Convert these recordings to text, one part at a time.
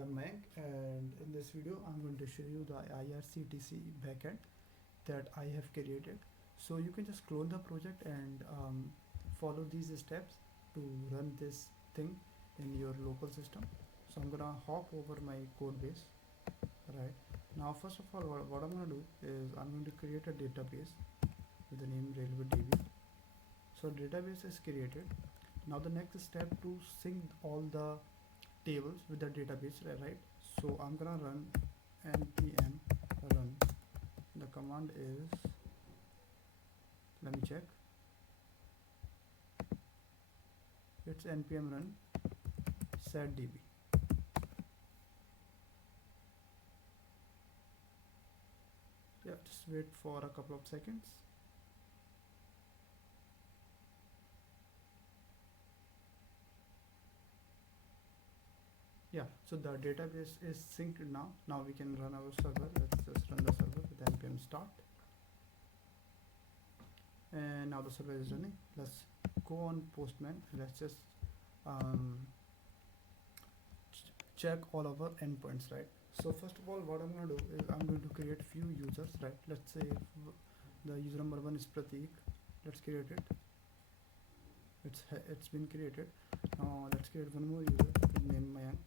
am Mayank, and in this video I'm going to show you the IRCTC backend that I have created. So you can just clone the project and follow these steps to run this thing in your local system. So I'm gonna hop over my code base. Right now, first of all, what I'm gonna do is I'm going to create a database with the name RailwayDB. So database is created. Now the next step to sync all the tables with the database, right? So I'm gonna run npm run. The command is, let me check, it's npm run setdb. Yeah, just wait for a couple of seconds. Yeah, so the database is synced now. Now we can run our server. Let's just run the server with npm start. And now the server is running. Let's go on Postman. Let's just check all of our endpoints, right? So first of all, what I'm going to do is I'm going to create few users, right? Let's say the user number 1 is Pratik. Let's create it. It's been created. Now let's create one more user with name Mayank.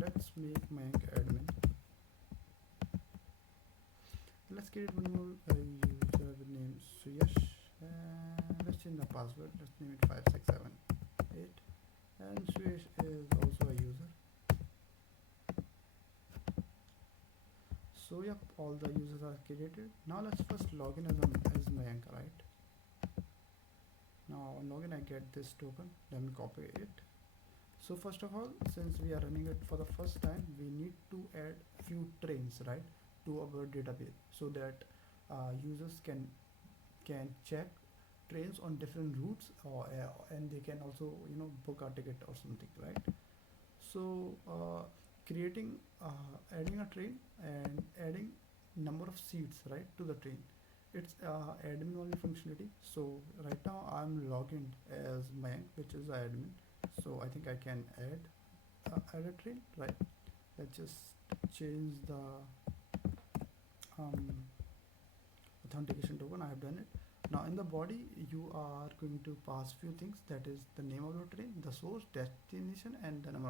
Let's make Mayank admin. Let's create one more user with name Suyash. Let's change the password. Let's name it 5678. And Suyash is also a user. So yep, all the users are created. Now let's first log in as Mayank, right? Now on login I get this token. Let me copy it. So first of all, since we are running it for the first time, we need to add few trains, right, to our database, so that users can check trains on different routes, and they can also book a ticket or something, right? So creating adding a train and adding number of seats, right, to the train, it's admin only functionality. So right now I'm logged in as Mayank, which is admin, so I think I can add a train, right? Let's just change the authentication token. I have done it. Now in the body you are going to pass few things, that is the name of the train, the source, destination, and the number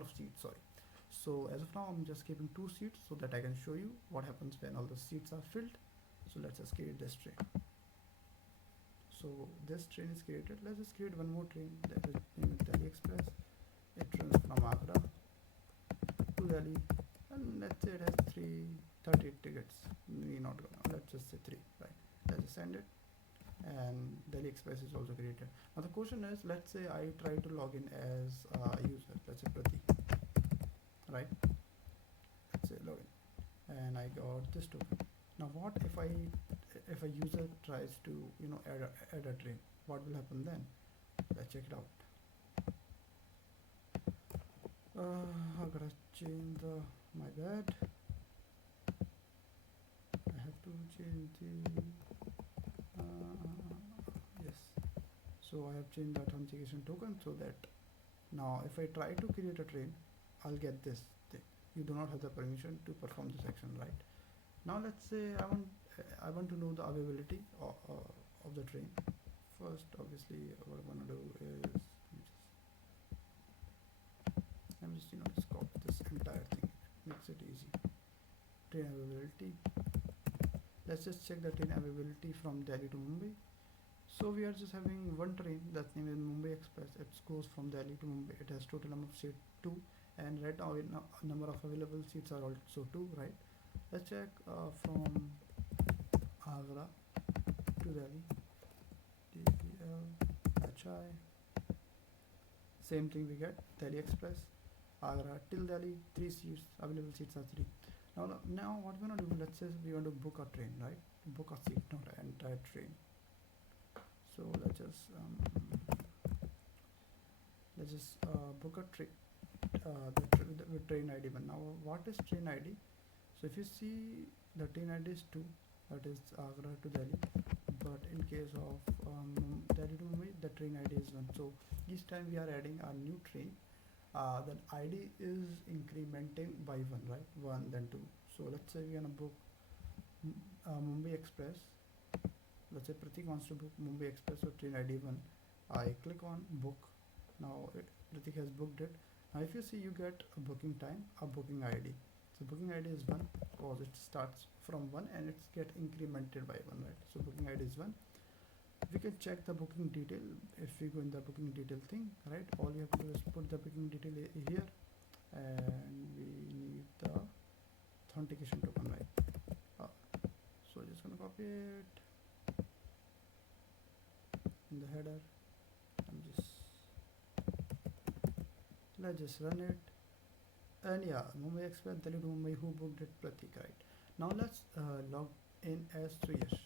of seats, sorry. So as of now I'm just keeping 2 seats so that I can show you what happens when all the seats are filled. So let's just create this train. So this train is created. Let's just create one more train, that is named Delhi Express. It runs from Agra to Delhi, and let's say it has 38 tickets. Maybe not gonna, let's just say 3, right? Let's just send it, and Delhi Express is also created. Now the question is, let's say I try to log in as a user, let's say Pratik, right? Let's say login, and I got this token. Now what if a user tries to add a train? What will happen then? Let's check it out. I gotta change my bad. I have to change the yes. So I have changed the authentication token so that now if I try to create a train, I'll get this thing. You do not have the permission to perform this action, right? Now let's say I want to know the availability of the train. First, obviously, what I'm gonna do is just copy this entire thing. It makes it easy. Train availability. Let's just check the train availability from Delhi to Mumbai. So we are just having one train that's named Mumbai Express. It goes from Delhi to Mumbai. It has total number of seats 2, and right now number of available seats are also 2, right? Let's check from Agra to Delhi, DPL, HI. Same thing we get, Delhi Express, Agra till Delhi, 3 seats, available seats are 3. Now what we're gonna do, let's say we want to book a train, right? Book a seat, not an entire train. So let's just book a train, the train ID one. Now what is train ID? So if you see, the train ID is 2, that is Agra to Delhi, but in case of Delhi to Mumbai, the train ID is 1. So each time we are adding a new train, then ID is incrementing by one, right? One, then two. So let's say we're gonna book Mumbai Express. Let's say Pratik wants to book Mumbai Express or train ID one. I click on book. Now Pratik has booked it. Now if you see, you get a booking time, a booking ID. So booking ID is one because it starts from one and it's get incremented by one, right? So booking ID is one. We can check the booking detail if we go in the booking detail thing, right? All you have to do is put the booking detail here, and we need the authentication token, right? So just gonna copy it in the header and just let's just run it. And yeah, Mumbai Express, Delhi to Mumbai, who booked it? Pratik, right? Now let's log in as Suyash.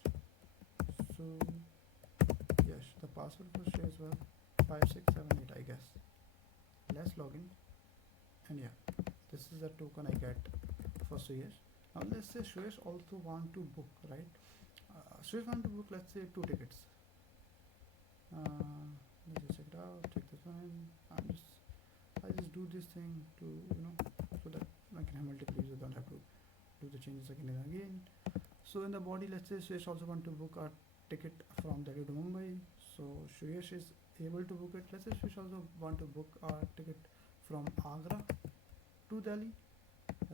So yes, the password for Suyash was 5678, I guess. Let's log in, and yeah, this is the token I get for Suyash. Now let's say Suyash also want to book, right? Suyash want to book, let's say 2 tickets. Let's just check it out. Check this one. I just do this thing to, so that I can have multiple users, don't have to do the changes again and again. So in the body, let's say Suyash also want to book a ticket from Delhi to Mumbai. So Suyash is able to book it. Let's say Suyash also want to book a ticket from Agra to Delhi,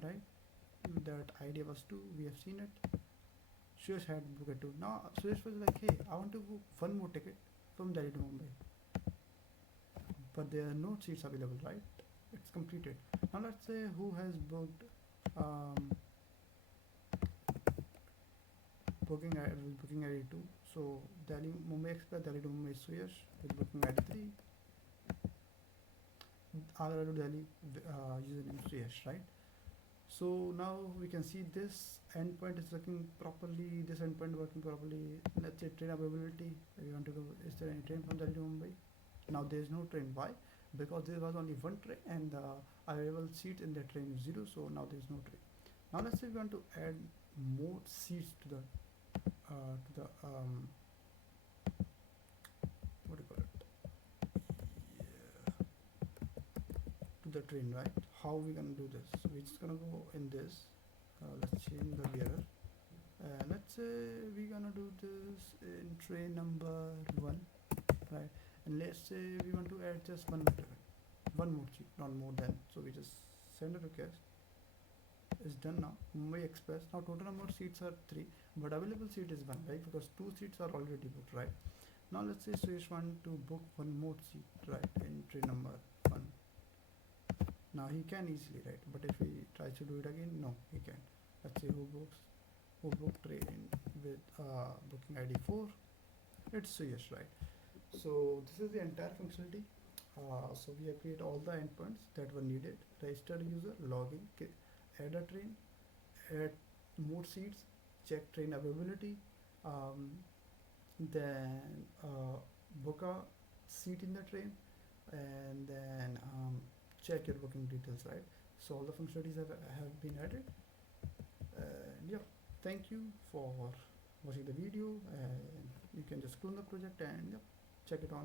right? That idea was 2. We have seen it. Suyash had booked it 2. Now Suyash was like, hey, I want to book one more ticket from Delhi to Mumbai, but there are no seats available, right? It's completed. Now let's say who has booked booking ID 2. So Delhi Mumbai Express, Delhi to Mumbai Suyash with booking ID 3. Agra to Delhi, username Suyash, right? So now we can see this endpoint is working properly, this endpoint working properly. Let's say train availability, we want to do, is there any train from Delhi to Mumbai? Now there is no train. Why? Because there was only one train and the available seats in that train is 0, so now there is no train. Now let's say we want to add more seats to the what do you call it? Yeah, to the train, right? How we gonna do this? So we're just gonna go in this. Let's change the bearer. Let's say we're gonna do this in train number 1, right? And let's say we want to add just one more seat, not more than. So we just send a request. It's done now. Mumbai Express. Now total number of seats are 3, but available seat is 1, right? Because 2 seats are already booked, right? Now let's say Suyash want to book one more seat, right, in train number 1. Now he can easily, right? But if he tries to do it again, no, he can. Let's say who booked train with booking ID 4. It's Suyash, right? So this is the entire functionality. So we have created all the endpoints that were needed: registered user, login, add a train, add more seats, check train availability, then book a seat in the train, and then check your booking details, right? So all the functionalities have been added. And yeah, thank you for watching the video, and you can just clone the project and check it on